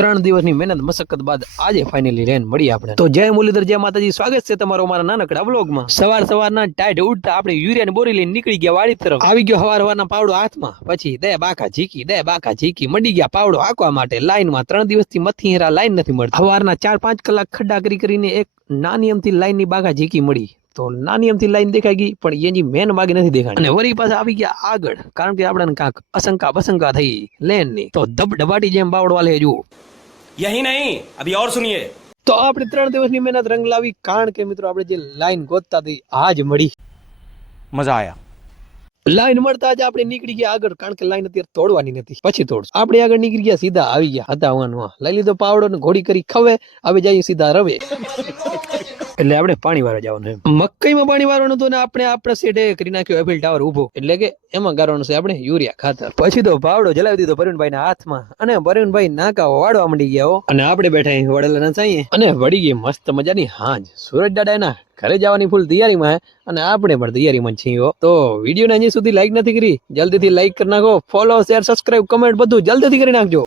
ત્રણ દિવસની મહેનત મશક્કત બાદ આજે ફાઇનલી રેન મળી આપણે તો જય મુરલીધર, જય માતાજી, સ્વાગત છે તમારો અમારા નાનકડા વ્લોગમાં સવાર સવારના ટાઈટ ઉઠતા આપણે યુરિયાની બોરી લઈને નીકળી ગયા વાડી તરફ. આવી ગયો હવાર હવારના પાવડો હાથમાં. પછી દે બાકા ઝીકી, દે બાકા ઝીકી, મંડી ગયા પાવડો હાંકવા માટે. લાઈનમાં ત્રણ દિવસથી મથી હેરા લાઈન નથી મળતી. હવારના ચાર પાંચ કલાક ખડ્ડા કરી કરીને એક નાની અમથી લાઈનની બાકા ઝીકી મળી. તો નાની અમથી લાઈન દેખાઈ ગઈ, પણ એની મેન બાકી નથી દેખાણી અને વરી પાસે આવી ગયા આગળ, કારણ કે આપણને કાંક અશંકા બસંકા થઈ લેનની તો ધબ ડબાટી જેમ બાવડો વાલે જુઓ યહી નહીં અભી ઓર સુનિયે તો આપણે ત્રણ દિવસની મહેનત રંગ લાવી કારણ કે મિત્રો આપણે જે લાઈન ગોતતા હતી આજ મળી. મજા આયા. લાઈન મળતા જ આપણે નીકળી ગયા આગળ કારણ કે લાઈન અત્યારે તોડવાની નથી. પછી તોડશું. આપણે આગળ નીકળી ગયા સીધા આવી ગયા. હતા હું લઈ લીધો પાવડો ને ઘોડી કરી ખવે હવે જઈએ સીધા રવે. એટલે આપણે પાણી વાળવા જવાનું એમ. મકાઈમાં પાણી વાળવાનું હતું ને આપણે આપણા સેટે કરી નાખ્યો એફિલ ટાવર ઊભો એટલે કે એમાં ગારવાનું છે આપણે યુરિયા ખાતર. પછી તો ભાવડો જલાવી દીધો પરવીનભાઈ ના હાથમાં. અને પરવીનભાઈ નાકા વાળવા માંડી ગયા અને આપણે બેઠા વડેલા ના ચાઈએ અને વળી ગઈ મસ્ત મજાની હાંજ. સુરજ દાદા ના ઘરે જવાની ફૂલ તૈયારીમાં અને આપણે પણ તૈયારીમાં છીએ તો તો વિડીયોને હજી સુધી લાઈક નથી કરી. જલ્દીથી લાઈક કરી નાખો. ફોલો શેર સબસ્ક્રાઇબ કમેન્ટ બધું જલ્દીથી કરી નાખજો.